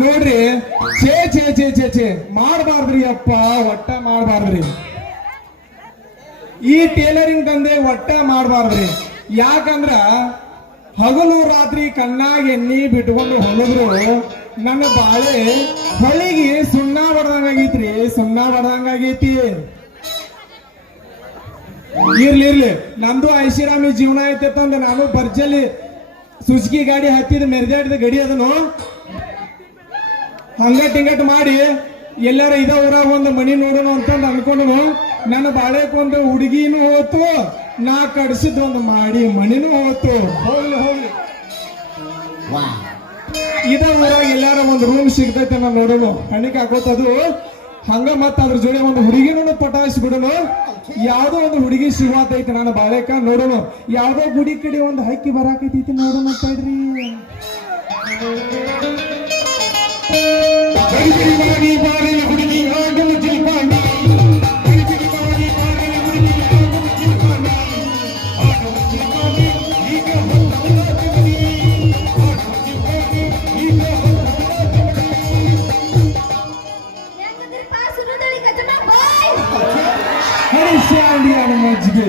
ನೋಡ್ರಿ ಛೇ ಛೇ ಛೇ ಛೇ ಛೇ ಮಾಡಬಾರ್ದ್ರಿ ಅಪ್ಪ, ಒಟ್ಟ ಮಾಡಬಾರ್ದ್ರಿ. ಈ ಟೇಲರಿಂಗ್ ದಂಧೆ ಒಟ್ಟ ಮಾಡಬಾರ್ದ್ರಿ. ಯಾಕಂದ್ರ ಹಗಲು ರಾತ್ರಿ ಕಣ್ಣಾಗ ಎಣ್ಣಿ ಬಿಟ್ಕೊಂಡು ಹೊಲದ್ರು ನನ್ನ ಬಾಳೆ ಹೊಳಿಗೆ ಸುಣ್ಣ ಬಡ್ದಂಗಾಗೈತ್ರಿ, ಸುಣ್ಣ ಬಡ್ದಂಗಾಗೈತಿ. ಇರ್ಲಿ ನಂದು ಐಷಾರಾಮಿ ಜೀವನ ಐತೆತ್ತಂದ ನಾನು ಬರ್ಜಲ್ಲಿ ಸುಜುಕಿ ಗಾಡಿ ಹತ್ತಿದ ಮೆರೆದಾಡಿದ ಗಡಿ ಅದನು ಹಂಗಟ್ ಮಾಡಿ ಎಲ್ಲಾರ ಇದ ಊರಾಗ ಒಂದು ಮನಿ ನೋಡೋಣ ಅಂತಂದು ಅನ್ಕೊಂಡನು. ನನ್ನ ಬಾಳೆಕೊಂದು ಹುಡುಗಿನೂ ಹೋತು, ನಾ ಕಡಿಸಿದ ಒಂದು ಮಾಡಿ ಮನಿನೂ ಹೋತು. ಹೋಗ್ಲಿ ಇದ ಊರಾಗ ಎಲ್ಲಾರ ಒಂದು ರೂಮ್ ಸಿಗ್ತೈತೆ ನಾ ನೋಡೋಣ, ಹಣಿಗೆ ಹಾಕೋತದು ಹಂಗ ಮತ್ತ ಅದ್ರ ಜೋಡಿ ಒಂದು ಹುಡುಗಿನೂ ಪಟಾಯಿಸಿ ಬಿಡೋನು. ಯಾವ್ದೋ ಒಂದು ಹುಡುಗಿ ಸಿಗುವತೈತಿ ನನ್ನ ಬಾಳೆಕ ನೋಡೋಣ. ಯಾವ್ದೋ ಗುಡಿ ಕಡೆ ಒಂದು ಹಕ್ಕಿ ಬರಾಕೈತಿ ನೋಡೋಣ ತಡ್ರಿ. ಮಜ್ಜಿಗೆ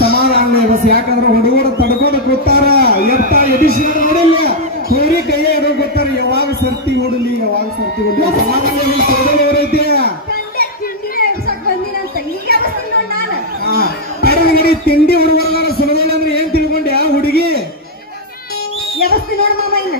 ಸಮಾಧಾನ ಬಸ್. ಯಾಕಂದ್ರೆ ಹುಡುಗರು ತಡ್ಕೊಂಡು ಕೂತಾರ, ಎತ್ತ ಎದಿಸಿ ನೋಡಿಲ್ಲ, ಹೋರಿ ಕೈಯ ಇಡೋ ಗೊತ್ತಾರ. ಯಾವಾಗ ಸರ್ತಿ ಹೊಡಲಿ, ಯಾವಾಗ ಸರ್ತಿ ಹೊಡಲಿ, ಸಮಾಧಾನ ಐತೆ. ತಿಂಡಿ ಹುಡುಗರ ಸುಲಭ ಅಂದ್ರೆ ಏನ್ ತಿಳ್ಕೊಂಡ್ಯಾ ಹುಡುಗಿ ವ್ಯವಸ್ಥೆ ನೋಡ ಮಾಮ. ಇಲ್ಲ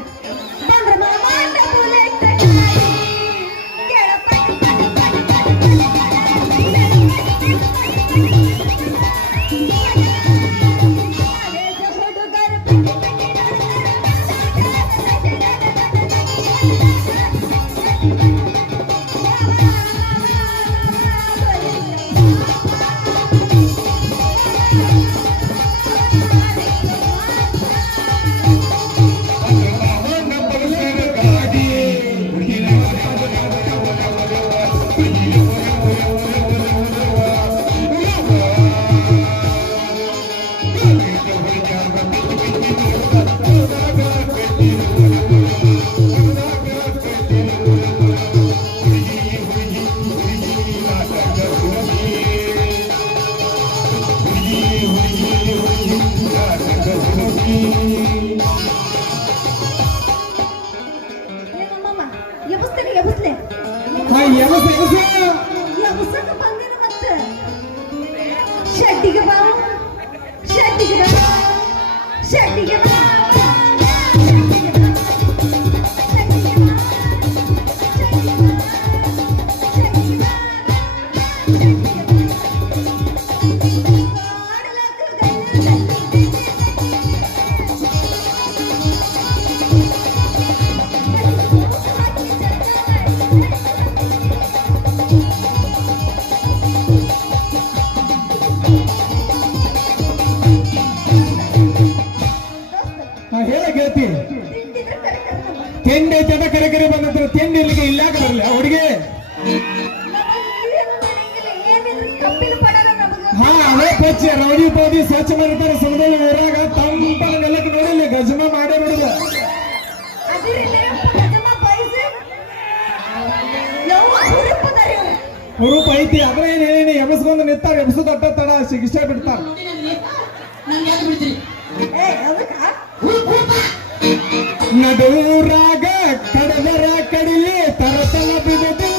ತಿಂಡಿ ಜನ ಕರೆ ಕರೆ ಬಂದಿದ್ರು. ತಿಂಡಿ ಇಲ್ಲಿಗೆ ಇಲ್ಲಾಕ ಬರಲ್ಲ ಹುಡುಗಿ. ಹಾ ಅವೇ ಪಚ್ಚಿ ರೌಡಿ ಪೌದಿ ಸ್ವಚ್ಛ ಮಾಡಿರ್ತಾರೆ ಸಮುದಾಯ ಊರಾಗ. ತಂಪನ ನೆಲಕ್ಕೆ ನೋಡಿಲ್ಲ ಗಜಮ ಮಾಡೇ ಬಿಡುದು. ಹುರುಪ್ ಐತಿ ಅದ್ರ ಏನೇನು ಎಬಸ್ಕೊಂಡು ನಿಂತಾರ. ಎಬಸುದ ಅಟ್ಟ ತಡ ಶಿಕ್ಷೆ ಬಿಡ್ತಾರ. ನಡೂರಾಗ ಕಡದರ ಕಡಿಲಿ ತರತಲ ಬಿಡುದು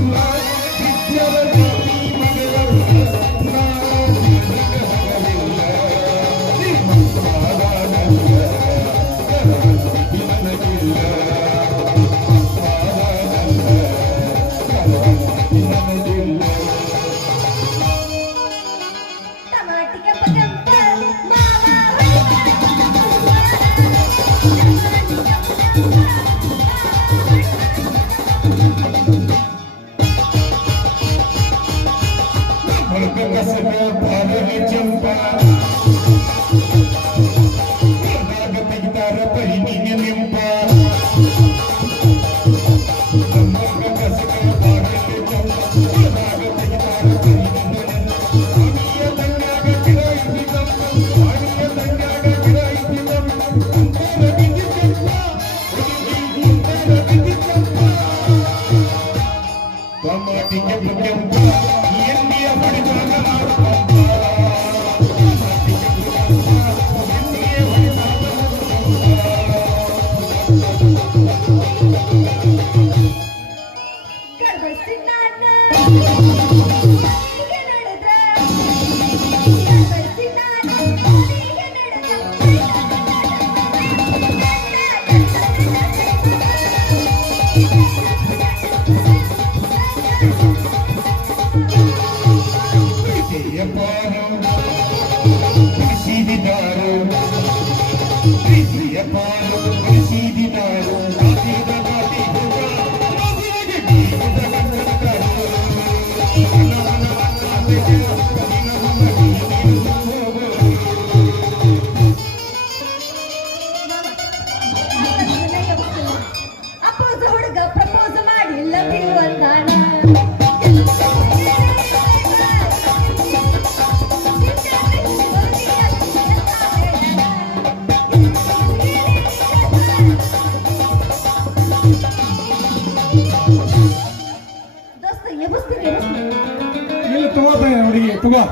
ಜಾತಿ ಮಗಲ್ಲ. ಕಸಗ ಬಾರನೆ ಚಂಪ ನಾಗ ತೆಗಿತಾರ ಬಹಿನಿನ ನಿಂಪ ನಮ್ಮಗ ಕಸಗ ಬಾರನೆ ಚಂಪ ನಾಗ ತೆಗಿತಾರ ಬಹಿನಿನ ನಿಂಪ ಆಣಿಯ ತಂಗಾಗ ಗಿಡ ಇದ್ದಿ ತಮ್ಮ ಆಣಿಯ ತಂಗಾಗ ಗಿಡ ಇದ್ದಿ ತಮ್ಮ ಅಂತರ ಬಿದ್ದಿ ಚಂಪ ಅಂತರ ಬಿದ್ದಿ ಚಂಪ ಟಮಾಟಿಗೆ ಕೆಂಪ ಎಣ್ಣೆಯ ಹೊಡಿದಾಗ ಮಾಡ್ಕೊಂಪ ಎಣ್ಣೆಯ ಹೊಡಿದಾಗ ಗರ್ಭಸಿ ನಾನ ಹೀಗೆ ನಡೆದ ಗರ್ಭಸಿ ನಾನ ಹೀಗೆ ಪ್ರೀತಿಯ ಪಾರು ಬಿಡಿಸಿದಿನಾರು ಪ್ರೀತಿಯ ಪಾರು ಬಿಡಿಸಿದಿನಾರು ಗಾದಿದ ಗಾದಿ ಹೋಗ ಗಾದಿಗೆ ಗೀತದ ಕನ್ನಡಕಾರು ಅಪ್ಪೋಸ ಹುಡುಗ ಪ್ರಪೋಸ್ ಮಾಡಿ ಲವ್ ಯು ಅಂದಾನ ದೋಸ್ತ ಎಬ್ಬಿಸ್ತೀನಿ ಇಲ್ಲಿ ತಗೋತಾನೆ ಹುಡುಗಿ ತಗೋ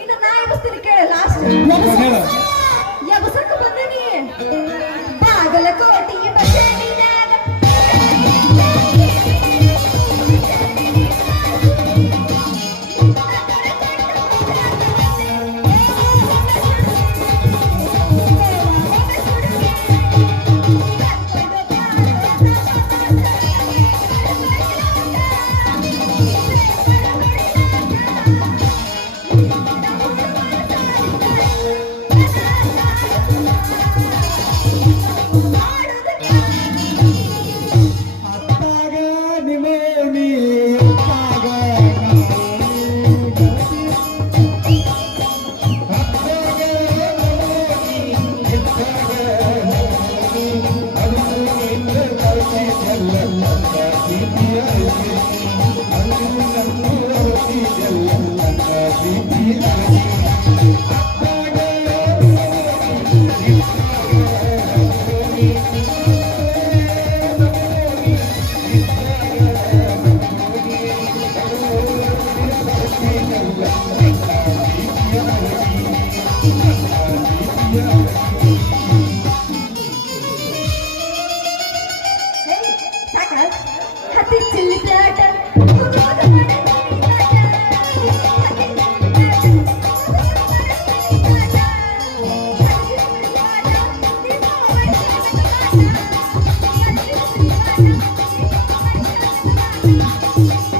ಇನ್ನು ನಾ ಎಬ್ಬಿಸ್ತೀನಿ ಕೇಳು ಲಾಸ್ಟ್ ಹೇಳು. ಎಬ್ಬಿಸಕ್ಕ ಬಂದೀನಿ ಬಾಗಲಕೋಟೆ ಬಸವಣ್ಣನಾಗ ಅತ್ತಾಗ ನಿಮೋನಿ ಎತ್ತಾಗ ಸಾಕ ಹತ್ತಿ ಚಿಲ್ಲಿ ಪ್ಲಾಟ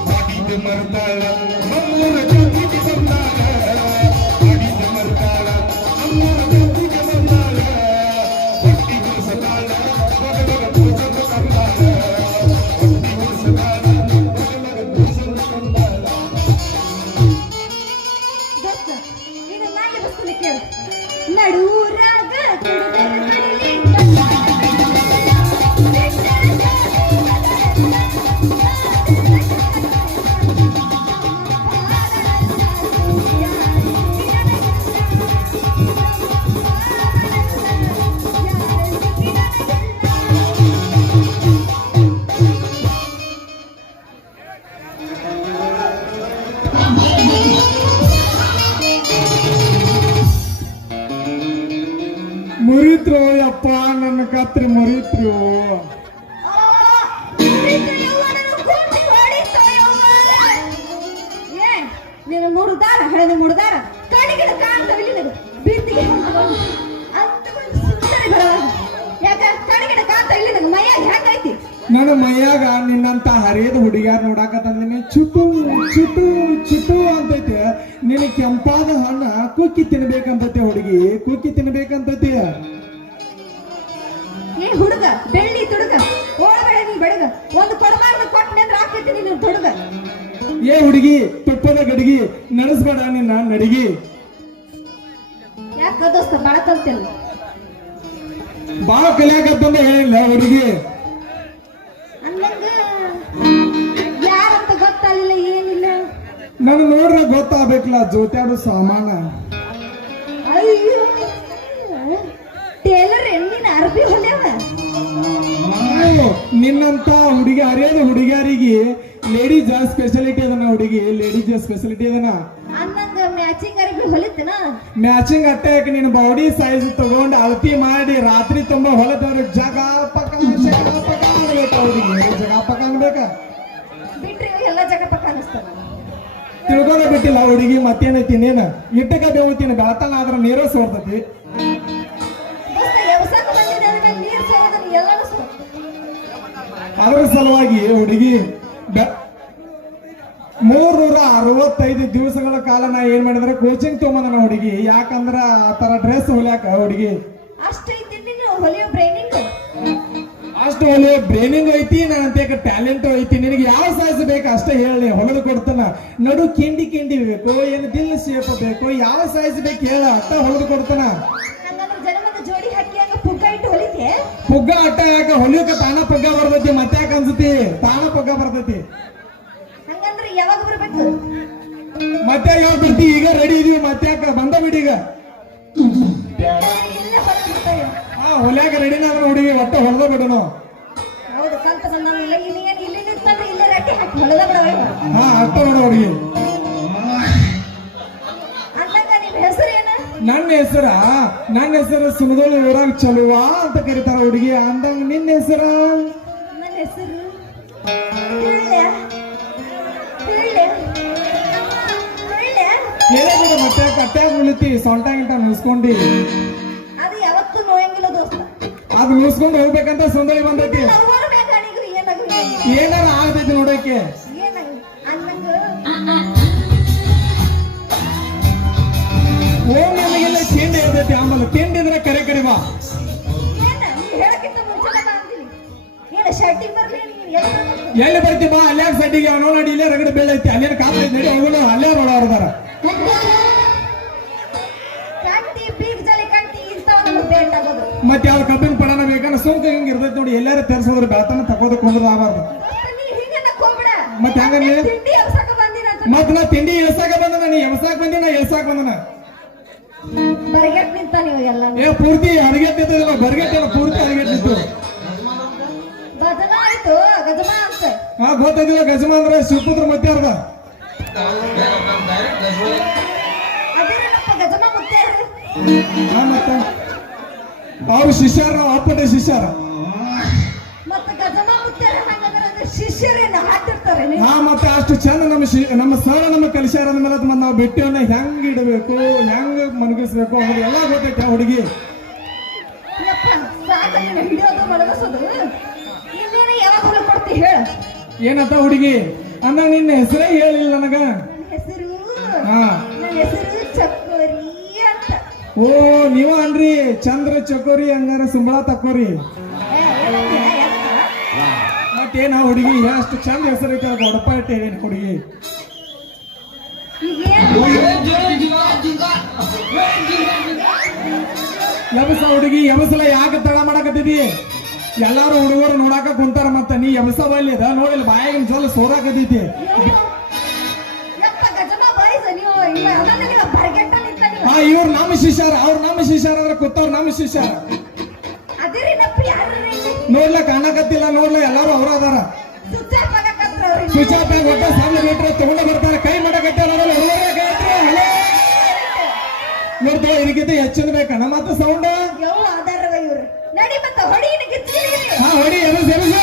ಮಾಡಿದ ಮರ್ತಾಳ ನಮ್ಮೂರ ಜಾತಿಗೆ ಬಂದಾಳ ಮಾಡಿದ ಮರ್ತಾಳ ನಮ್ಮೂರ ಜಾತಿಗೆ ಬಂದಾಳ ಹೊಟ್ಟಿ ಗುಡಿಸದಾಳ ಮಗನ ಪೂಜನ ಕಂದಾಳ ಹೊಟ್ಟಿ ಗುಡಿಸದಾಳ ಮಗನ ಪೂಜನ ಕಂದಾಳ ದೋಸ್ತ ಇನ್ನು ನಾ ಎಬ್ಬಿಸ್ತೀನಿ ಕೇಳು ನಡೂರಾಗ ಕುಡಿದರೆ ಕಡಿಲಿ ಮುರಿತ್ರು ಯಪ್ಪ ನನ್ನ ಕತ್ರಿ ಮುರಿತ್ರು ನೀನು ಮುಡ್ದಾರ ಹಳೆದ ಮುಡ್ದಾರ ಕಡಿಗಿಡ ಕಾಣ್ತಾವ ಇಲ್ಲಿ ಬೀದಿಗೆ ಅಂತ ಸುಂದರ ಯಾಕ ಕಡಿಗಿಡ ಕಾಣ್ತಾವ ಇಲ್ಲಿ ನಂಗೆ ಮೈಯಾಗ ಹೆಂಗೈತಿ ನನ್ನ ಮೈಯಾಗ ನಿನ್ನಂತ ಹರಿಯದ ಹುಡುಗ್ಯಾರ ನೋಡಾಕತ್ತಂದಿನಿ ಚುಟು ಚುಟು ಚುಟು ಅಂತೈತಿ ನಿನ್ನ ಕೆಂಪಾದ ಹಣ್ಣ ಕುಕ್ಕಿ ತಿನ್ಬೇಕಂತೈತಿ ಹುಡುಗಿ ಕುಕ್ಕಿ ತಿನ್ಬೇಕಂತೈತಿ ಏ ಹುಡುಗ ಬೆಳ್ಳಿ ತುಡುಗ ಓಡಬೇಡ ನೀ ಬೆಳಗ ಒಂದು ಕೊಡಮಾರ್ಗ ಕೊಟ್ಟನೆ ಅಂದ್ರೆ ಆಗ್ತೈತಿ ನೀನು ತುಡುಗ ಏ ಹುಡುಗಿ ತುಪ್ಪದ ಗಡಿಗೆ ನಡೆಸ್ಬೇಡ ನಿನ್ನ ನಡಿಗೆ. ಯಾಕ ದೋಸ್ತ ಬಾಳ ಕಲ್ತಿಲ್ಲ ಬಾಳ ಕಲಿಯಾಕತ್ತಂದ ಹೇಳಿಲ್ಲ ಹುಡುಗಿ. ಅಂದಂಗ ಯಾರಂತ ಗೊತ್ತಾಗಲಿಲ್ಲ ಏನಿಲ್ಲ. ನನ್ ನೋಡ್ರ ಗೊತ್ತಾಗ್ಬೇಕಲ್ಲ ಜೋತ್ಯಾಡು ಸಾಮಾನ. ಅಯ್ಯೋ ಟೇಲರ್ ಹೆಣ್ಣಿನ ಅರ್ಬಿ ಹೊಲ್ಯವ. ನಿನ್ನಂತ ಹುಡುಗಿ ಹರಿಯದ ಹುಡುಗಿಯರಿಗೆ ಲೇಡೀಸ್ ಸ್ಪೆಷಾಲಿಟಿ ಅದನ್ನ ಹುಡುಗಿ, ಲೇಡೀಸ್ ಸ್ಪೆಷಾಲಿಟಿ ಅದನ್ನ. ಅಂದಂಗ ಮ್ಯಾಚಿಂಗ್ ಅರ್ಬಿ ಹೊಲಿತನ. ಮ್ಯಾಚಿಂಗ್ ಅಟ್ಯಾಕ್ ನಿನ್ನ ಬಾಡಿ ಸೈಜ್ ತಗೊಂಡು ಅಳತಿ ಮಾಡಿ ರಾತ್ರಿ ತುಂಬಾ ಹೊಲದವ್ರು ಜಗ ಪಕ ಅನ್ಬೇಕು ಅವ್ರಿಗೆ. ಜಗ ಪಕ ಅನ್ಬೇಕ ಬಿಟ್ರಿ ಎಲ್ಲ ಜಗತ್ತ ಕಾಣಿಸ್ತಾನ. ತಿಳ್ಕೊಂಡ ಬಿಟ್ಟಿಲ್ಲ ಹುಡುಗಿ. ಮತ್ತೇನೈತಿ ನೀನ್ ಇಟ್ಟಕ ಬೇವತ್ತೀನಿ ಬೆಳತನ ಆದ್ರ ನೀರ ಸೋರ್ತತಿ. ದೋಸ್ತ ಎವಸಕ ಬಂದಿದೆ ಅದನ್ನ ನೀರ್ ಸೋದನ ಎಲ್ಲಾನು ಸೋ. ಅದ್ರ ಸಲುವಾಗಿ ಹುಡುಗಿ 365 ದಿವಸಗಳ ಕಾಲ ನಾ ಏನ್ ಮಾಡಿದ್ರೆ ಕೋಚಿಂಗ್ ತಗೊಂಬಂದ ಹುಡುಗಿ. ಯಾಕಂದ್ರ ಆ ತರ ಡ್ರೆಸ್ ಹೊಲ್ಯಾಕ ಹುಡುಗಿ. ಅಷ್ಟೈತಿ ನೀನು ಹೊಲಿಯೋ ಬ್ರೈನಿಂಗ್. ಅಷ್ಟು ಹೊಲಿಯೋ ಬ್ರೇನಿಂಗ್ ಐತಿ, ನನ್ನ ಟ್ಯಾಲೆಂಟ್ ಐತಿ. ನಿನಗೆ ಯಾವ ಸೈಜ್ ಬೇಕು ಅಷ್ಟೇ ಹೇಳಿ ಹೊಲದು ಕೊಡ್ತಾನ. ನಡು ಕಿಂಡಿ ಬೇಕು, ಏನು ದಿಲ್ ಶೇಪ್ ಬೇಕು, ಯಾವ ಸೈಜ್ ಬೇಕು ಹೇಳ ಅಟ್ಟ ಹೊಲದು ಕೊಡ್ತಾನ. ಹಂಗಂದ್ರೆ ಜನಮದ ಜೋಡಿ ಹಾಕಿ ಹಂಗ ಪುಗ್ಗ ಇಟ್ಟು ಹೊಲಿತೆ. ಪುಗ್ಗ ಅಟ್ಟ ಯಾಕ ಹೊಲಿಯೋಕ ತಾನ ಪುಗ್ಗ ಬರ್ತೈತಿ. ಮತ್ತೆ ಯಾಕೆ ಅನ್ಸತಿ ತಾನ ಪುಗ್ಗ ಬರ್ತೈತಿ. ಹಂಗಂದ್ರೆ ಯಾವಾಗ ಬರ್ಬೇಕು? ಮತ್ತೆ ಯಾವ ಬರ್ತಿ? ಈಗ ರೆಡಿ ಇದೀವಿ. ಮತ್ತೆ ಯಾಕ ಬಂದ ಬಿಡೀಗ. ಇಲ್ಲೇ ಬರ್ಬಿಡ್ತಾವೆ. ಹೊಲ್ಯಾಕ ರೆಡಿನ ಅದ್ರ ಹುಡುಗಿ. ಒಟ್ಟ ಹೊಲದ ಬಿಡೋಣ. ಹೌದು ಕಲ್ತ ನಾವಿಲ್ಲ ಇಲ್ಲಿ ಏನ್ ಇಲ್ಲಿ ನಿಂತಂದ್ರೆ ಇಲ್ಲೇ ರಟ್ಟಿ ಹಾಕಿ ಹೊಲದ ಬಿಡವ. ಅರ್ಥ ಮಾಡ ಹುಡುಗಿ. ಅಂದಂಗ ನಿಮ್ ಹೆಸರು ಏನ? ನನ್ನ ಹೆಸರು ಸುಮದೋಳು ಊರಾಗ ಚಲುವಾ ಅಂತ ಕರೀತಾರ ಹುಡುಗಿ. ಅಂದಂಗ ನಿನ್ನ ಹೆಸರ? ನನ್ನ ಹೆಸರು ಹೇಳಿಬಿಡ. ಮತ್ತೆ ಕಟ್ಟ್ಯಾಗ ಉಳಿತಿ ಸೊಂಟ ಗಿಂಟ ನಿಲ್ಸ್ಕೊಂಡಿ. ಅದು ಯಾವತ್ತೂ ನೋಯಂಗಿಲ್ಲ ದೋಸ್ತ. ಅದು ನಿಲ್ಸ್ಕೊಂಡು ಹೋಗ್ಬೇಕಂತ ಸುಂದರಿ ಬಂದೈತಿ. ನವ್ವಾರು ಬೇಕಾಣಿಗ್ರಿ ಏನಾಗ ಏನಾರ ಆಗ್ತೈತಿ ನೋಡಕ್ಕೆ. ಏನಾಗ ಅಂದಂಗ ಓಮ್ ನಮಗೆಲ್ಲ ತಿಂಡಿ ಇರ್ತೈತಿ. ಆಮೇಲೆ ತಿಂಡಿ ಇದ್ರೆ ಕರೆ ಬಾ. ಏನ ನೀ ಹೇಳಕ್ಕಿಂತ ಮುಂಚೆ ಬಾ ಅಂತೀನಿ. ಏನ ಶರ್ಟಿಗೆ ಬರ್ಲಿ ನೀನು ಎಲ್ಲಿ ಬರ್ತಿ ಬಾ. ಅಲ್ಯಾಗ ಸಡ್ಡಿಗೆ ನೋಡಿ ಇಲ್ಲೇ ರಗಡೆ ಬೀಳೈತಿ. ಅಲ್ಲೇನ ಕಾಪೈತಿ ನಡಿ ಹೋಗೋಣ. ಅಲ್ಲೇ ಮಾಡೋರ್ದಾರ ಕಂಟಿ ಬೀಗ್ ಜಲಿ ಕಂಟಿ ಇಂಥವ್ ನಮಗೆ ಬೇಕಾಗೋದು. ಮತ್ತೆ ಯಾವ ಕಬ್ಬಿನ ಪಡನ ಬೇಕಂದ್ರೆ ಸುಮ್ಕ ಹಿಂಗ ಇರ್ತೈತಿ ನೋಡಿ. ಎಲ್ಲಾರು ತೆರ್ಸೋದ್ರ ಬೆಳತನ ತಕೋದಕ್ಕೆ ಹೋದ್ರ ಆಗಬಾರ್ದು. ನೀ ಹಿಂಗನ್ನ ಹೋಗ್ಬಿಡ. ಮತ್ತೆ ಹಂಗಲ್ಲಿ ತಿಂಡಿ ಅವಸಕ ಬಂದಿನ ಅಂತ ಮತ್ ನಾ ತಿಂಡಿ ಎಳ್ಸಾಕ ಬಂದನ. ನೀ ಎಮ್ಸಾಕ್ ಬಂದಿ, ನಾ ಎಳ್ಸಾಕ್ ಬಂದನ. ಬರಗೆಟ್ ನಿಂತ ನೀವು ಎಲ್ಲ ಪೂರ್ತಿ ಅಡಿಗೆಟ್ಟಿದ್ದಲ್ಲ, ಬರ್ಗೆಟ್ಟಲ್ಲ, ಪೂರ್ತಿ ಅಡಿಗೆಟ್ಟಿತ್ತು. ಗಜಮ ಆಯ್ತು ಗಜಮ ಅಂತ. ಗೊತ್ತಾಯ್ತಿಲ್ಲ. ಗಜಮ ಅಂದ್ರೆ ಶಿವಪುತ್ರ ಮತ್ತೆ ಅರ್ಧ. ಅದೇನಪ್ಪ ಗಜಮ ಮುತ್ತೇರು. ಮತ್ತೆ ಅವ್ರು ಶಿಷ್ಯಾರ, ಅಪ್ಪಟ ಶಿಷ್ಯಾರ. ಮತ್ತೆ ಗಜಮ ಮುತ್ತೇರು ಹಂಗಂದ್ರೆ ಶಿಷ್ಯರೇನ ಹಾಕಿರ್ತಾರೆ. ಮತ್ತೆ ಅಷ್ಟು ಚಂದ ನಮ್ಮ ಸರ್ ನಮ್ಮ ಕಲಿಸ್ಯಾರ. ಅಂದ್ಮೇಲೆ ಮತ್ತೆ ನಾವು ಬೆಟ್ಟಿಯನ್ನ ಹೆಂಗ್ ಇಡಬೇಕು, ಹೆಂಗ್ ಮನಗಿಸ್ಬೇಕು ಅನ್ನೋದು ಎಲ್ಲ ಗೊತ್ತೈತೆ ಆ ಹುಡುಗಿ. ಯಪ್ಪ ಸಾಕ ನೀನು ಹಿಡಿಯೋದು ಮಲಗಿಸೋದು. ನೀನೇನ ಯಾವಾಗ ಹೊರಗೆ ಕೊಡ್ತಿ ಹೇಳ. ಏನಂತ ಹುಡುಗಿ ಅಂದಂಗ ನಿನ್ನ ಹೆಸರೇ ಹೇಳಿಲ್ಲ ನನಗ. ನನ್ನ ಹೆಸರು ಹಾ ಚಕೋರಿ ಅಂತ. ಓ ನೀವ ಅನ್ರಿ ಚಂದ್ರ ಚಕೋರಿ. ಹಂಗಾರ ಸುಂಬಳ ತಕೋರಿ. ಮತ್ತೇನ ಹುಡುಗಿ ಅಷ್ಟು ಚಂದ ಹೆಸರು ಐತೆ. ಗೌಡಪ್ಪ ಇಟ್ಟೇನು ಹುಡುಗಿ. ಎಮಸ ಹುಡುಗಿ ಎಮಸಲ ಯಾಕೆ ತಡ ಮಾಡಕತ್ತಿದಿ? ಎಲ್ಲಾರು ಹುಡುಗರು ನೋಡಾಕ ಕುಂತಾರ. ಮತ್ತ ನೀ ಎಮಸ ಬಲ್ಲಿದ ನೋಡಿಲ್ಲ ಬಾಯಾಗಿನ ಜೋಲ ಸೋರಾಕತೈತಿ. ಇವ್ರು ನಮ್ಮ ಶಿಷ್ಯಾರ, ಅವ್ರು ನಮ್ಮ ಶಿಷ್ಯಾರ ಅಂದ್ರೆ ಕೂತವ್ರು ನಮ್ಮ ಶಿಷ್ಯಾರ. ನೋಡ್ಲ ಕಾಣಕತ್ತಿಲ್ಲ. ನೋಡ್ಲ ಎಲ್ಲಾರು ಅವ್ರ ಅದಾರ. ಸ್ವಿಚ್ ಆಫ್ ಆಗಿ ಒಟ್ಟ ಸಣ್ಣ ಬಿಟ್ರೆ ತಗೊಂಡ ಬರ್ತಾರೆ. ಕೈ ಮಾಡಕತ್ತಾರ ನೋಡ್ತಾ. ಇದಕ್ಕಿಂತ ಹೆಚ್ಚಿನ ಬೇಕಣ್ಣ ಮತ್ತೆ ಸೌಂಡ್. ಹೊಡಿ ಎಮಸ್ ಎಮಸ.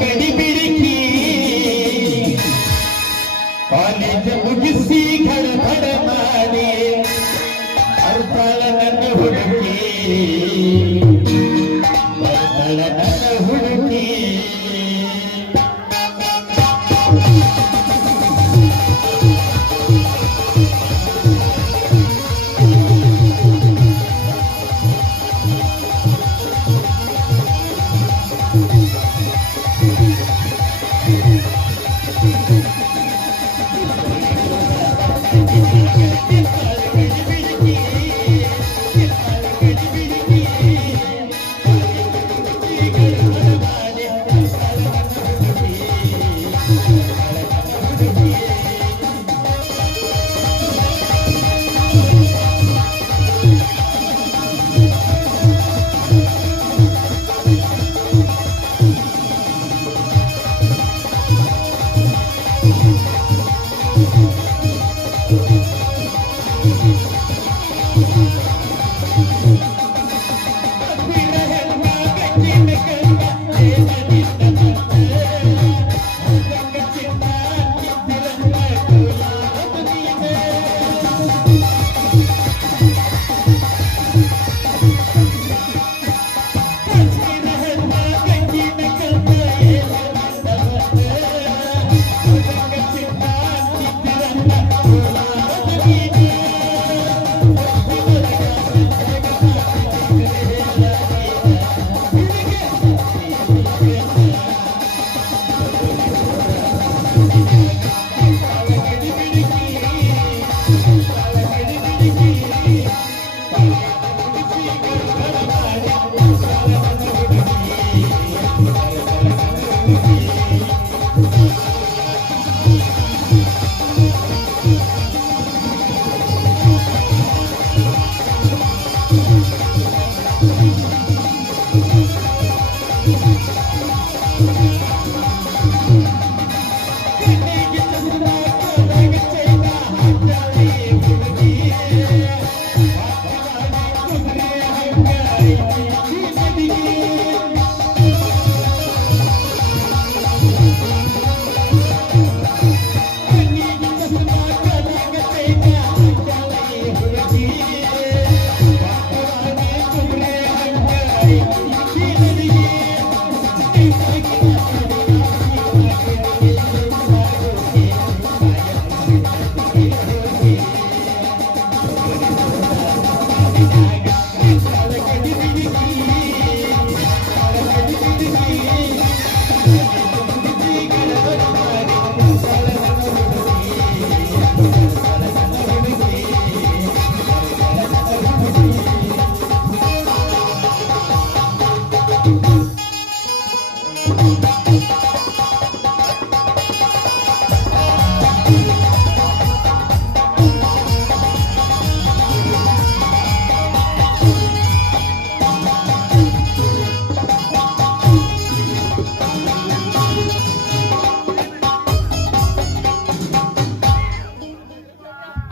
ಕಡಿ ಬಿಡಿಕಿ ಕಾಲೇಜ್ ಮುಗಿಸಿ ಗಡಬಡ ಮಾಡಿ ಬರ್ತಾಳ ನನ್ನ ಹುಡುಗಿ, ಬರ್ತಾಳ ನನ್ನ ಹುಡುಗಿ.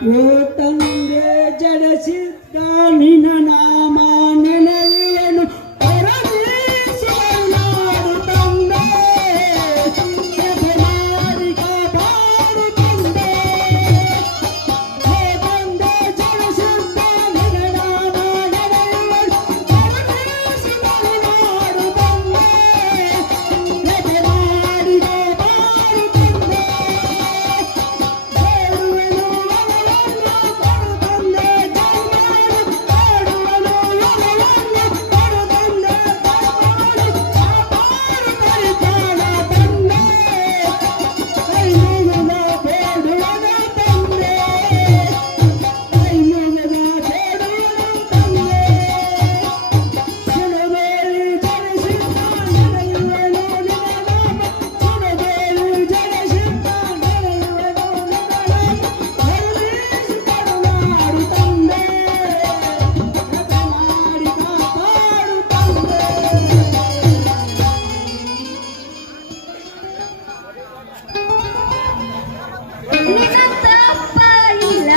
ಓ ತಂದೆ ಜಡಸಿದ್ದ ನಿನ್ನ ನಾಮ ನೆನೆಯುವೆನು ಪರಮೇಶ್ವರನಾಡು ತಂದೆ ಎದೆಮಾಡಿ ಕಾಪಾಡು ತಂದೆ ಓ ತಂದೆ ಜಡಸಿದ್ದ ನಿನ್ನ ನಾಮ ನೆನೆಯುವೆನು ಪರಮೇಶ್ವರನಾಡು ತಂದೆ ಎದೆಮಾಡಿ ಕಾಪಾಡು ತಂದೆ ನಿನ್ನ ತಪ್ಪ ಇಲ್ಲ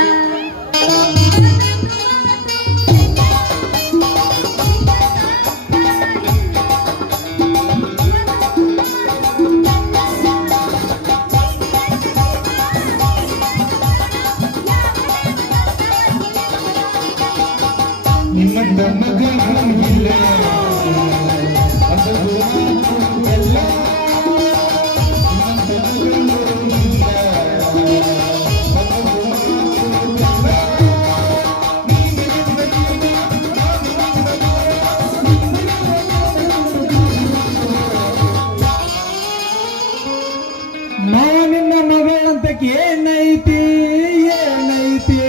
ನಿನ್ನಂತ ಮಗನೂ ಇಲ್ಲ ಅದು ಎಲ್ಲ ನಿನ್ನಂತ ಮಗನೂ ಇಲ್ಲ ನಿನ್ನ ಮಗಳಂತಕ್ಕೆ ಏನೈತಿ ಏನೈತಿ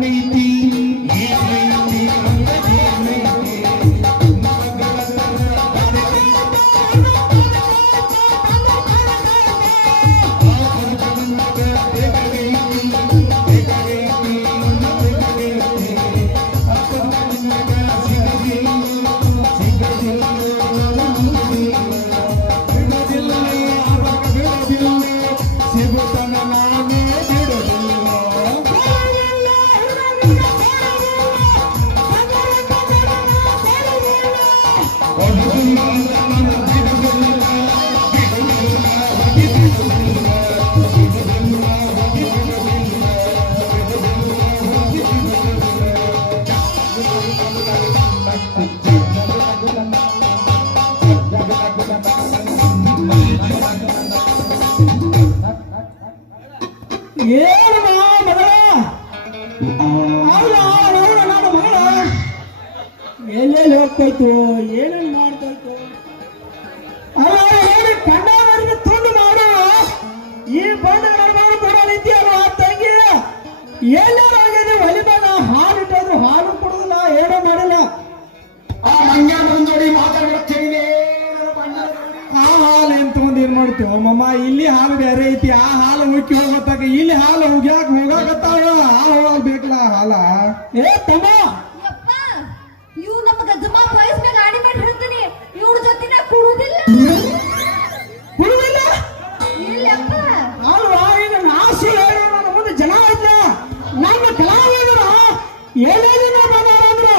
ನೀತಿ ಏನೈತಿ ಏನು ಮಗಳ ಅಲ್ಲ ನೋಡ ನನ್ನ ಮಗಳ ಎಲ್ಲೆಲ್ಲಿ ಹೋಗ್ತೋಯ್ತು ಏನೇನು ಮಾಡ್ತೋಯ್ತು ಅಲ್ಲ ನೋಡಿ ಕಂಡವರಿಗೆ ತುಂಡು ಮಾಡು ಈ ಬಂಡ ನಡ್ಕೊಂಡು ಕೊಡೋ ರೀತಿ ಅಲ್ಲ ತಂಗಿ ಎಲ್ಲಾಗಿದೆ ಒಲಿಬಾಗ ಹಾಲು ಇಟ್ಟದ್ರು ಹಾಲು ಕೊಡೋದಿಲ್ಲ ಏನೋ ಮಾಡಿಲ್ಲ ಆ ಮಂಗ್ಯ ಬಂದೋಡಿ ಮಾಡ್ತೀವ ಮಮ್ಮ ಇಲ್ಲಿ ಹಾಲು ಬೇರೆ ಐತಿ ಆ ಹಾಲು ಹೋಗಿ ಹೋಗತ್ತಾಗ ಇಲ್ಲಿ ಹಾಲು ಹೋಗಾಕತ್ತಾವ ಆ ಹೋಗಾಗ ಬೇಕಲ್ಲ ಹಾಲ ಏ ತಮ್ಮ ಯಪ್ಪ ಇವ್ ನಮ್ಮ ಗಜ್ಜಮ್ಮ ಬಾಯ್ಸ್ ಮೇಲೆ ಗಾಡಿ ಮಾಡಿ ಹೇಳ್ತೀನಿ ಇವ್ರ ಜೊತೆ ನಾ ಕುಡುದಿಲ್ಲ ಕುಡಿದಿಲ್ಲ ಇಲ್ಲಪ್ಪ ಅಲ್ವಾ ಈಗ ನಾಸಿ ಹೇಳಿ ನನ್ನ ಮುಂದೆ ಜನ ಐತ್ಲ ನಮ್ಮ ಕಲಾವಿದರು ಏನೇನು ಬಂದಾರ ಅಂದ್ರು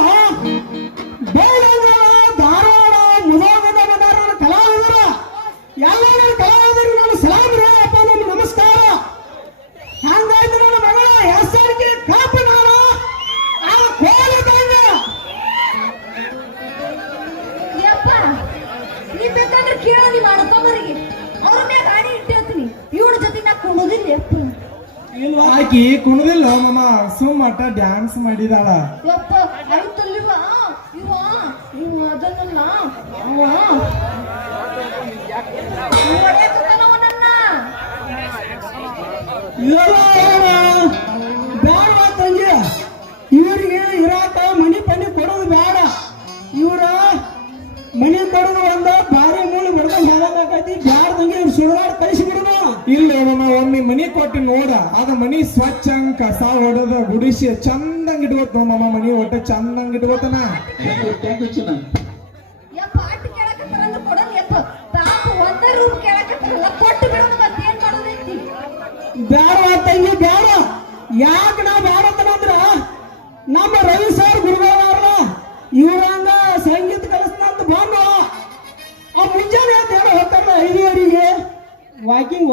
ಬೇಲೂರು ಧಾರವಾಡ ಮುದೋಗದ ಬಂದಾರ ನನ್ನ ಕಲಾವಿದರು ಎಲ್ಲ ಕಲಾವಿದರು ನಾನು ಸಲಾಮ್ ಹೇಳಪ್ಪ ನಮ್ಮ ನಮಸ್ಕಾರ ಹಂಗಾಯ್ತು ನನ್ನ ಮಗಳ ಹೆಸರಿಗೆ ಕಾಪು ನಾನು ಆ ಕೋಲ ತಂದ ಯಪ್ಪ ನೀ ಬೇಕಾದ್ರೆ ಕೇಳೋ ನೀ ಮಾಡ್ಕೊಂಬರಿಗೆ ಅವ್ರ ಮೇಲೆ ಗಾಡಿ ಇಟ್ಟಿರ್ತೀನಿ ಇವ್ರ ಜೊತೆ ನಾ ಕುಡುದಿಲ್ಲ ಯಪ್ಪ ಇಲ್ವಾ ಆಕಿ ಕುಣದಿಲ್ಲ ಮಮ್ಮ ಸುಮ್ಮಟ ಡ್ಯಾನ್ಸ್ ಮಾಡಿದಾಳ ಯಪ್ಪ ಆಯ್ತಲ್ಲಿವ ಇವ ಅದನ್ನಲ್ಲ ಅವ ಹೊಡ್ಯಾಕತ್ತಾನವ ನನ್ನ. ಬೇಡ ತಂಗಿ ಇವರಿಗೆ ಇರಾಕ ಮನಿ ಪನಿ ಕೊಡೋದು ಬೇಡ ಇವ್ರ ಮನಿ ಕೊಡೋದು ಒಂದ ಭಾರಿ ಮೂಳಿ ಹೊಡ್ಕೊಂಡು ಹೇಳಬೇಕೈತಿ ಬ್ಯಾಡ ತಂಗಿ ಇವ್ರು ಸುಳ್ಳು ಕಳಿಸಿ ಬಿಡೋದು ಇಲ್ಲ ಮಮ್ಮ ಒಮ್ಮೆ ಮನಿ ಕೊಟ್ಟು ನೋಡ ಅದ ಮನಿ ಸ್ವಚ್ಛ ಕಸ ಹೊಡೆದ ಗುಡಿಸಿ ಚಂದಂಗ್ ಇಟ್ಕೋತ ಮಮ್ಮ ಮನಿ ಒಟ್ಟ ಚಂದಂಗ್ ಇಟ್ಕೋತನ ಯಪ್ಪ ಆಟ ಕೇಳಕತ್ತಾರ ಅಂದ್ರೆ ಕೊಡೋದು ಯಪ್ಪ ಪಾಪ ಒಂದೇ ರೂಮ್ ಕೇಳಕತ್ತಾರಲ್ಲ ಕೊಟ್ಟು ಬಿಡೋದು ಮತ್ತೇನ್ ಮಾಡೋದೈತಿ ಬೇಡ ತಂಗಿ ಬೇಡ ಯಾಕೆ ನಾ ಬೇಡ ಅಂತಂದ್ರ ನಮ್ಮ ರವಿ ಸರ್ ಗುರುಗಳವ್ರಲ್ಲ ಇವ್ರಂಗ ಸಂಗೀತ ಕಲಿಸ್ತಾಂತ ಬಂದು ಆ ಮುಂಜಾನೆ ಹೇಳಿ ಹೋಗ್ತಾರಲ್ಲ 5 ವಾಕಿಂಗ್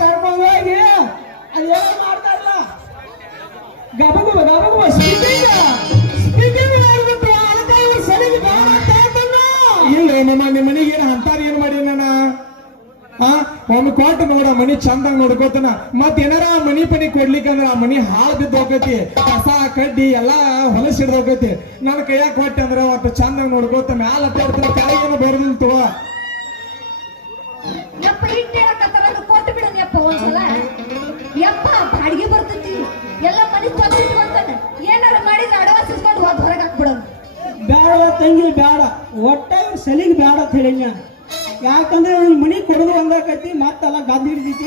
ಕರ್ಕೊಂಡು ಹೋಗಿ ಅದೇನೋ ಮಾಡ್ತಾರಲ್ಲ ಗಬಗುಬ ಸ್ಪೀಕಿಂಗ್ ಮಾಡ್ಬಿಟ್ರು ಅದಕ್ಕೆ ಇವ್ರು ಸಲಿಗೆ ಬೇಡ ಅಂತ ಹೇಳ್ತಾನ. ಇಲ್ಲ ಮಮ್ಮ ನಿಮ್ಮ ಮನಿಗೆ ಏನ್ ಅಂತಾರ ಏನ್ ಮಾಡಿ ನಾನು ಒಮ್ಮೆ ಕೊಟ್ಟು ನೋಡ ಮನಿ ಚಂದಂಗ್ ನೋಡ್ಕೋತನ ಮತ್ ಏನಾರ ಮನಿ ಪನಿ ಕೊಡ್ಲಿಕ್ಕಂದ್ರ ಆ ಮನಿ ಹಾಳು ಬಿದ್ದು ಹೋಗತಿ ಕಸ ಕಡ್ಡಿ ಎಲ್ಲಾ ಹೊಲಸ್ ಹಿಡ್ದು ಹೋಗತಿ ನನ್ನ ಕೈಯಾಗ ಕೊಟ್ಟೆ ಅಂದ್ರ ಒಟ್ಟು ಚಂದಂಗ್ ನೋಡ್ಕೋತ ಮ್ಯಾಲ ತೋರ್ತಾರ ಕೆಳಗೇನು ಬರೋದಿಲ್ಲ ತಗೋ ಯಪ್ಪ ಇಟ್ಟು ಹೇಳಕತ್ತಾರ ಅಂದ್ರೆ ಕೊಟ್ಟು ಬಿಡೋದು ಯಪ್ಪ ಒಂದ್ಸಲ ಯಪ್ಪ ಬಾಡಿಗೆ ಬರ್ತೈತಿ ಎಲ್ಲ ಮನೆ ಸ್ವಚ್ಛ ಇಟ್ಕೊಂತಾನೆ ಏನಾರ ಮಾಡಿದ್ರೆ ಅಡ್ವಾನ್ಸ್ ಇಸ್ಕೊಂಡು ಹೋದ್ ಹೊರಗೆ ಹಾಕ್ಬಿಡೋದು ಬೇಡ ತಂಗಿ ಬೇಡ ಒಟ್ಟ ಇವ್ರು ಸಲಿಗೆ ಬೇಡ ಅಂತ ಹೇಳಿನ ಯಾಕಂದ್ರೆ ಅವ್ನ ಮನಿ ಕೊಡೋದು ಒಂದಾಕೈತಿ ಮತ್ತೆಲ್ಲ ಗದ್ದು ಹಿಡಿದೈತಿ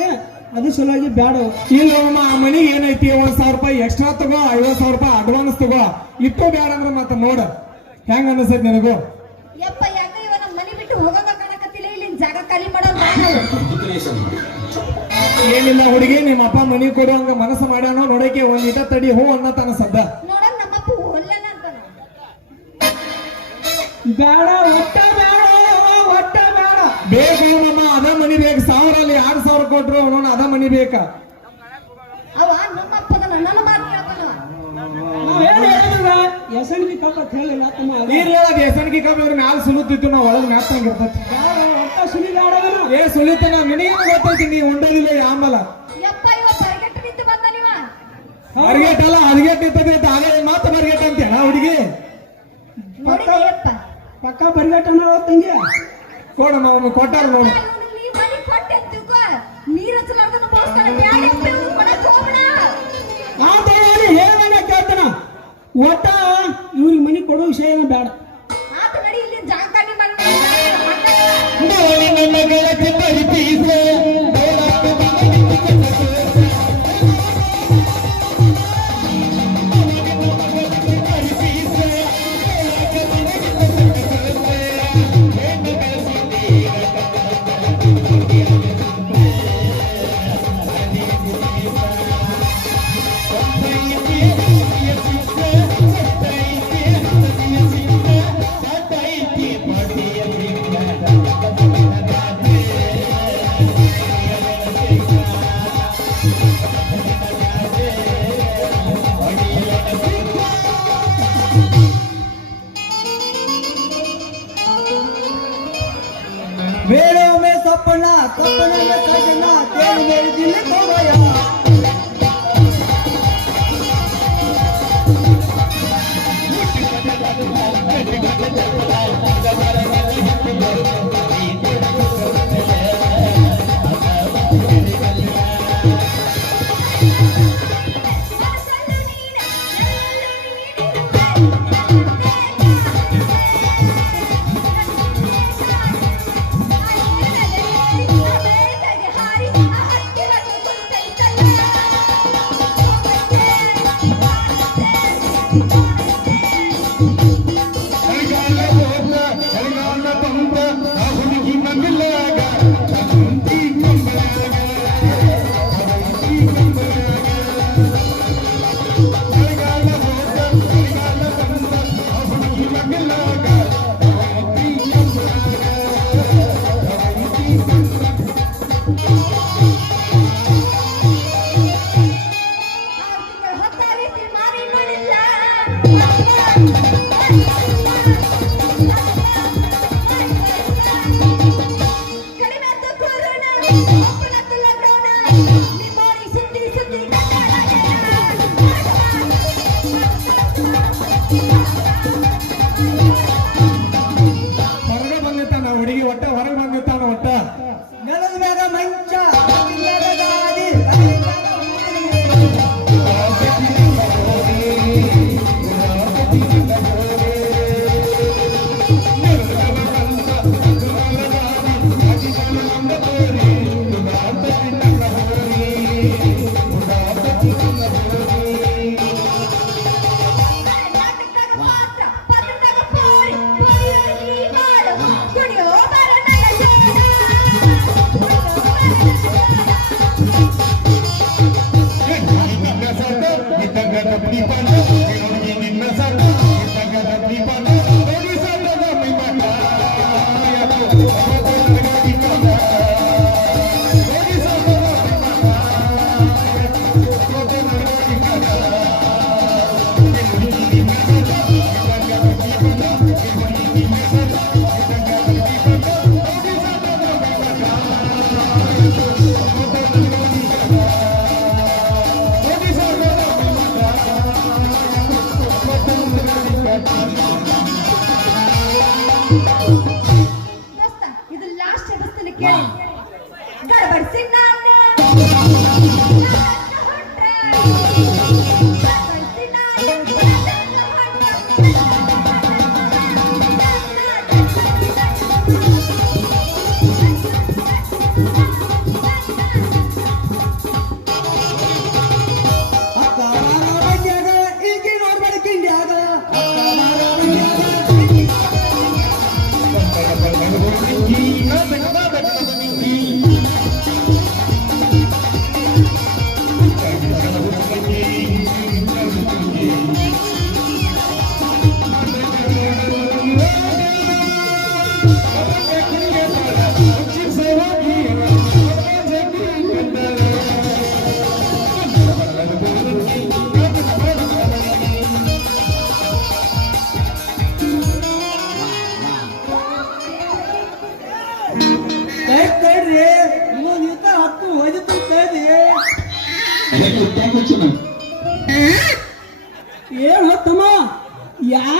ಅದು ಸಲುವಾಗಿ ಬೇಡ ಇಲ್ಲ ಮಮ್ಮ ಆ ಮನಿಗೆ ಏನೈತಿ 1,000 ರೂಪಾಯಿ ಎಕ್ಸ್ಟ್ರಾ ತಗೋ 50,000 ರೂಪಾಯಿ ಅಡ್ವಾನ್ಸ್ ತಗೋ ಇಟ್ಟು ಬೇಡ ಅಂದ್ರೆ ಮತ್ತೆ ನೋಡ ಹೆಂಗ ಅನಿಸತ್ ನಿನಗೂ ಯಪ್ಪ ಯಾಕ ಇವ ನಮ್ಮ ಮನೆ ಬಿಟ್ಟು ಹೋಗಂಗ ಕಾಣಕತ್ತಿಲ್ಲ ಇಲ್ಲಿ ಜಾಗ ಖಾಲಿ ಮಾಡೋದು ನಾವು ಏನಿಲ್ಲ ಹುಡುಗಿ ನಿಮ್ಮ ಅಪ್ಪ ಮನಿ ಕೊಡುವಂಗ ಮನಸ್ಸು ಮಾಡ್ಯಾನೋ ನೋಡಕ್ಕೆ ಒಂದ್ ಇಟ ತಡಿ ಹೂ ಅನ್ನ ತಾನ ಸದ್ದ ನೋಡಂಗ್ ನಮ್ಮಪ್ಪ ಒಲ್ಲೆನ ಅಂತಾನ ಬೇಡ ಒಟ್ಟ ಬೇಡ ಒಟ್ಟ ಬೇಡ ಬೇಕು ಮಮ್ಮ ಅದ ಮನಿ ಬೇಕು 1,000 ಅಲ್ಲಿ 2,000 ಕೊಟ್ರು ನೋಡ ಅದ ಮನಿ ಬೇಕ ಅವ ನಮ್ಮಪ್ಪದ ನನ್ನ ಮಾತು ಕೇಳ್ತಾನವ ನಾವ್ ಏನ್ ಹೇಳಿದ್ರ ಎಸಣಿಗೆ ಕಪ್ಪ ಅಂತ ಹೇಳಿಲ್ಲ ತಮ್ಮ ನೀರ್ಲ ದೇಸಣಿಗೆ ಕಬ್ಬಿದ್ರೆ ಮ್ಯಾಲ ಸುಲುತ್ತಿತ್ತು ನಾವು ಒಳಗೆ ಮ್ಯಾತ್ನಂಗ ಇರ್ತೈತಿ ಬೇಡ ಒಟ್ಟ ಸುಳಿ ಬೇಡವೇನು ಏ ಸುಲಿತನ ನಿನಗೇನು ಗೊತ್ತೈತಿ ನೀ ಉಂಡೋದಿಲ್ಲ ಆಮಲ ಯಪ್ಪ ಇವ ಬರಗೆಟ್ಟು ನಿಂತು ಬಂದ ನೀವ ಮರ್ಗೆಟ್ ಅಲ್ಲ ಅರ್ಗೆಟ್ ಇರ್ತದೆ ಆಗ ಮಾತ ಮರ್ಗೆಟ್ ಅಂತೇಳ ಹುಡುಗಿ ನೋಡಿದೆ ಯಪ್ಪ ಪಕ್ಕ ಬರಿಗಟ್ಟನ ತಂಗಿ ಕೊಡಮ್ಮ ಒಮ್ಮೆ ಕೊಟ್ಟಾರ ನೋಡು ನೀ ಮನೆ ಕೊಟ್ಟೆ ತಿಳ್ಕೊ ನೀರ್ ಹಚ್ಚಲಾರ್ದನ ಬೋಸ್ತಾನ ಬ್ಯಾಡ ಯಪ್ಪ ಇವ್ನು ಕೊಡಕ್ ಹೋಗ್ಬೇಡ ಆ ತಗೊಳ್ಳಿ ಹೇಳ್ದಂಗ ಕೇಳ್ತಾನ ಒಟ್ಟ ಇವ್ರಿಗೆ ಮನಿ ಕೊಡೋ ವಿಷಯ ಏನು ಬೇಡ ಆತ ನಡಿ ಇಲ್ಲಿ ಜಾಗ ಖಾಲಿ ಮಾಡಿ वेड़ों में सपना सपने में सजना तेरे मेरे दिल को गया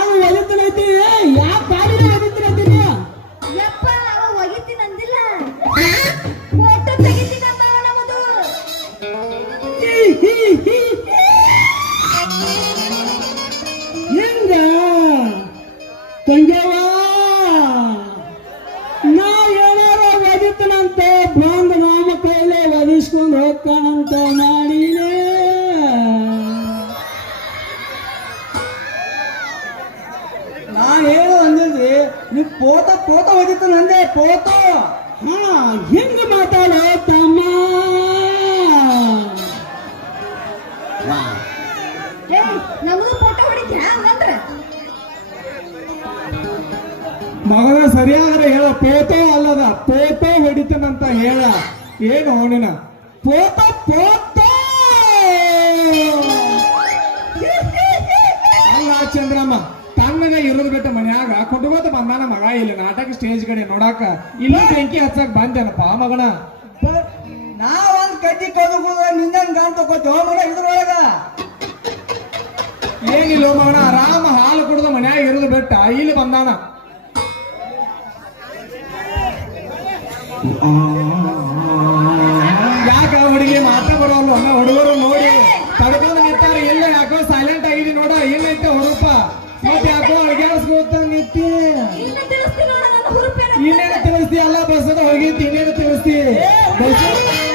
ನಾನು ಒಲಿತನೈತಿ ಯಾ ಪಾಡಿನ ಒಲಿತನೈತಿ ಯಪ್ಪ ಅವ ಒಗಿತೀನಿ ಅಂದಿಲ್ಲ ಫೋಟೋ ತೆಗಿತೀನಿ ಅಂತ ನಮ್ಮದು ಹೆಂಗ ತಂಗ್ಯವ ನಾ ಏನಾರ ಒದಿತನಂತ ಬಂದು ನಾಮ ಕೈಲೇ ಒದಿಸ್ಕೊಂಡು ಹೋಗ್ತಾನಂತ ಮಾಡಿನೇ ನಾ ಏನು ಅಂದಿದ್ರಿ ನೀವು ಪೋತ ಒದಿತಾನ ಅಂದೆ ಪೋತ ಹಾ ಹೆಂಗ ಮಾತಾಡೋ ತಮ್ಮ ನಮಗೂ ಫೋಟೋ ಹೊಡಿತಿ ಹಂಗಂದ್ರೆ ಮಗನ ಸರಿಯಾದ್ರೆ ಹೇಳ ಪೋಟೋ ಅಲ್ಲದ ಪೋಟೋ ಹೊಡಿತನಂತ ಹೇಳ ಏನು ಅವನಿನ ಪೋತ ಅಲ್ಲ ಚಂದ್ರಮ್ಮ ತಣ್ಣಗ ಇರೋದು ಬಿಟ್ಟು ಮನ್ಯಾಗ ಕುಟುಂಬದ ಬಂದಾನ ಮಗ ಇಲ್ಲಿ ನಾಟಕ ಸ್ಟೇಜ್ ಕಡೆ ನೋಡಾಕ ಇಲ್ಲಿ ಬೆಂಕಿ ಹಚ್ಚಕ್ ಬಂದೇನಪ್ಪ ಮಗನ ನಾ ಒಂದ್ ಕಡ್ಡಿ ಕದುಗು ನಿಂದಂಗ ಗಾನ್ ತಗೋತೇವ ಮಗ ಇದ್ರೊಳಗ ಏನಿಲ್ಲ ಮಗನ ಆರಾಮ ಹಾಲು ಕುಡ್ದು ಮನ್ಯಾಗ ಇರೋದು ಬಿಟ್ಟ ಇಲ್ಲಿ ಬಂದಾನ ಯಾಕ ಹುಡುಗಿ ಮಾತಾ ಬರೋಲ್ಲ ಅನ್ನ ಹುಡುಗರು ನೋಡಿ ತಡ್ಕೊಂಡು ನಿಂತಾರ ಎಲ್ಲ ಯಾಕೋ ಸೈಲೆಂಟ್ ಆಗಿದಿ ನೋಡ ಏನೈತೆ ಹುರುಪ ಮತ್ತೆ ಯಾಕೋ ಅಡ್ಗ್ಯಾಸ್ಕೋತ ನಿಂತಿ ಇನ್ನು ತಿಳಿಸ್ತೀನಿ ನೋಡ ನನ್ನ ಹುರುಪೇನ ಇನ್ನೇನು ತಿಳಿಸ್ತಿ ಅಲ್ಲ ಬಸ್ಸದ ಹೋಗಿತ್ತು ಇನ್ನೇನು ತಿಳಿಸ್ತಿ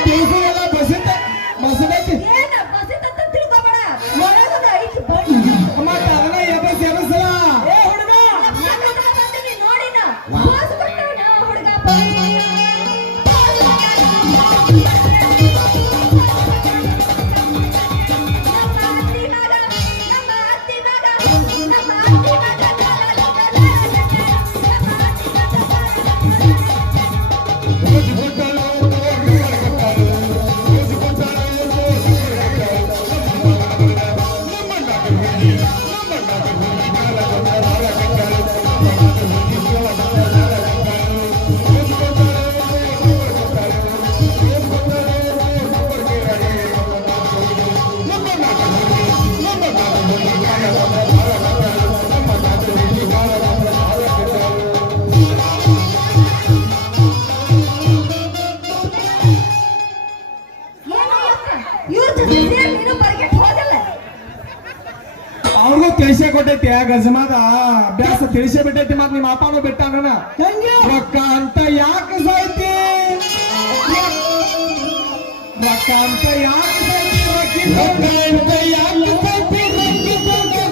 ತಿಳಿಸೋದಲ್ಲ ಬಸ್ಸದೈತಿ ಏನ ಬಸಿತಂತ ತಿಳ್ಕೊಬೇಡ ಒಳಗದ ಐತಿ ಬಣ್ಣ ಮತ್ತೆ ಅದನ್ನ ಎಬಸಲ ಏ ಹುಡುಗ ಬಂದಿನಿ ನೋಡಿನ ಬಾಸ್ ಕೊಟ್ಟವನ ಹುಡುಗ ಬಾಯ್ ಅವ್ರಿಗೂ ತಿಳಿಸೇ ಕೊಟ್ಟೈತಿ ಗಜಮಾದ ಅಭ್ಯಾಸ ತಿಳಿಸೇ ಬಿಟ್ಟೈತಿ ಮತ್ ನಿಮ್ಮ ಅಪ್ಪನೂ ಬಿಟ್ಟ ನನ್ನ ಹೆಂಗೆ ರೊಕ್ಕ ಅಂತ ಯಾಕೆ ಸಾಯ್ತಿ ರೊಕ್ಕ ಅಂತ ಯಾಕೆ ಸಾಯ್ತಿ ರೊಕ್ಕ ಅಂತ ಯಾಕೆ ಸಾಯ್ತಿ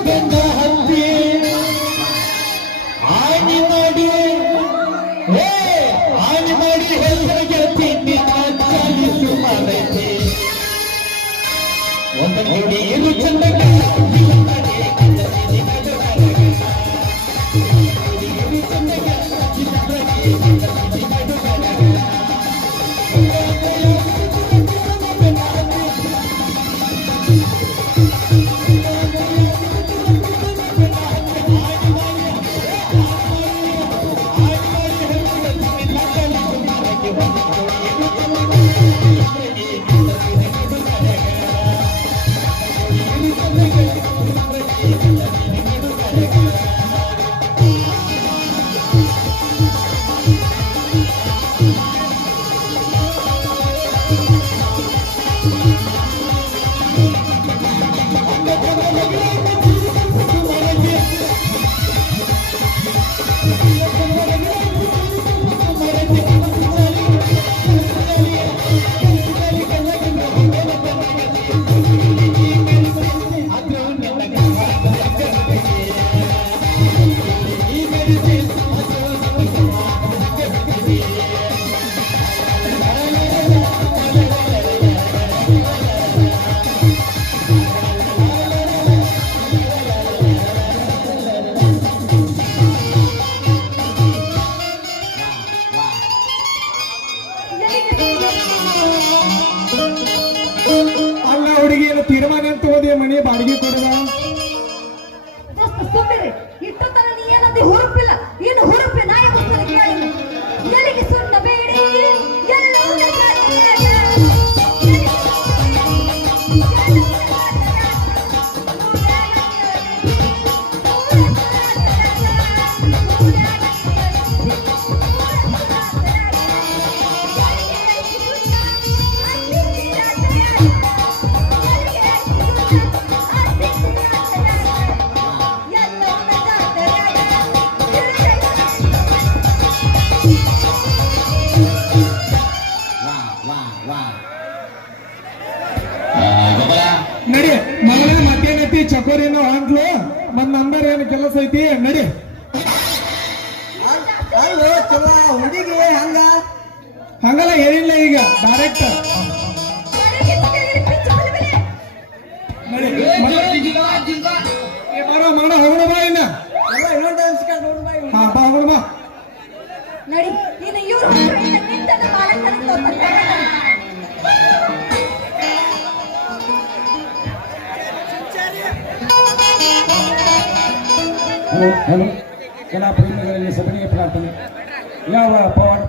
ರೊಕ್ಕ ಹತ್ತಿ ಆನಿ ಮಾಡಿ ಆನಿ ಮಾಡಿ ಹೆಸರಿಗೆ ತಿನ್ನಿ ಚಾಲಿಸು ಮಾಡೈತೆ ಒಂದು ನೀರು ಚಂದ ಅಲ್ಲ ಹುಡುಗಿ ಏನು ತೀರ್ಮಾನ ಅಂತ ಹೋದಿ ಮನಿ ಬಾಡಿಗೆ ಕೊಡದ ಸುಮ್ಮನೆ ಇಟ್ಟು ತರ ನೀ ಏನಂದಿ ಹುರುಪಿಲ್ಲ ಇನ್ನು ಹುರುಪಿ ನಾಯಿ ಮುಸ್ತಾರೆ ಕೇಳಿ ಎಲ್ಲಿಗೆ ಸುಣ್ಣ ಬೇಡಿ ಎಲ್ಲೋ ಚಕೋರಿನ ಹೊಂಟ್ಲು ಮತ್ ನಂದರ್ ಏನ್ ಕೆಲಸ ಐತಿ ನಡಿ. ಅಲ್ಲೋ ಚಲೋ ಹುಡುಗಿ ಹಂಗ ಹಂಗಲ್ಲ ಏನಿಲ್ಲ ಈಗ ಡೈರೆಕ್ಟ್ ನಡಿ ಬರೋ ಮಗನ ಹೋಗೋಣ ಬಾ ಇನ್ನ. ಎಲ್ಲ ಇನ್ನೊಂದು ಅನ್ಸ್ಕೊಂಡು ನೋಡು ಬಾ ಹಾ ಬಾ ಹೋಗೋಣ ಬಾ. ನಡಿ ಇನ್ನು ಇವ್ರು ನಿಂತದ ಮಾಲಕನ ಹಲೋ ಹಲೋ ಎಲ್ಲ ಪ್ರೇಮಿಗಳಲ್ಲಿ ಸಭೆಗೆ ಪ್ರಾರ್ಥನೆ ಯಾವ ಪವಾಡ